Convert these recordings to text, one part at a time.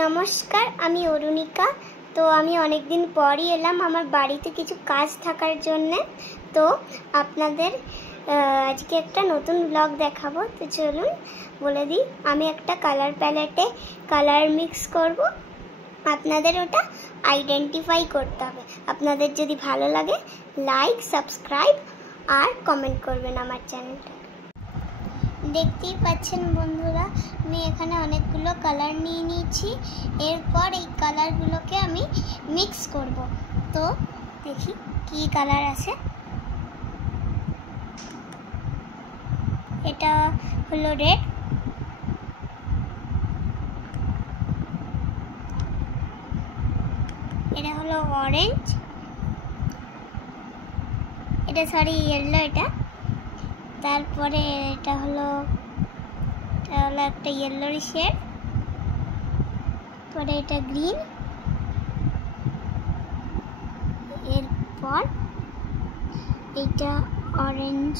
নমস্কার, আমি অরুণিকা। তো আমি অনেক দিন পরই এলাম আমার বাড়িতে কিছু কাজ থাকার জন্যে। তো আপনাদের আজকে একটা নতুন ব্লগ দেখাবো। তো চলুন বলে দিই, আমি একটা কালার প্যালেটে কালার মিক্স করব। আপনাদের ওটা আইডেন্টিফাই করতে হবে। আপনাদের যদি ভালো লাগে লাইক, সাবস্ক্রাইব আর কমেন্ট করবেন আমার চ্যানেলটা। দেখতেই পাচ্ছেন বন্ধুরা, আমি এখানে অনেকগুলো কালার নিয়ে নিয়েছি। এরপর এই কালারগুলোকে আমি মিক্স করব। তো দেখি কি কালার আছে। এটা হলো রেড, এটা হলো অরেঞ্জ, এটা ইয়েলো, এটা তারপরে এটা হলো একটা ইয়েলোর শেড, পরে এটা গ্রিন, এরপর এটা অরেঞ্জ,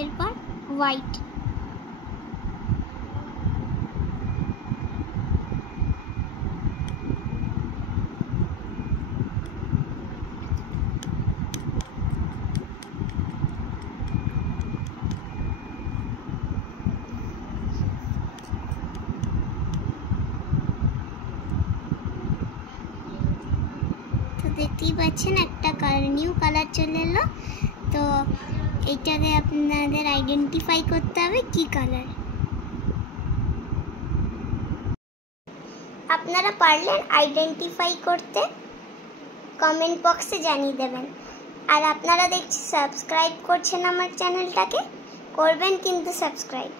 এরপর হোয়াইট। দেখতেই পাচ্ছেন একটা নিউ কালার চলে এলো। তো এইটাকে আপনাদের আইডেন্টিফাই করতে হবে কি কালার। আপনারা পারলেন আইডেন্টিফাই করতে, কমেন্ট বক্সে জানিয়ে দেবেন। আর আপনারা দেখছি সাবস্ক্রাইব করছেন আমার চ্যানেলটাকে, করবেন কিন্তু সাবস্ক্রাইব।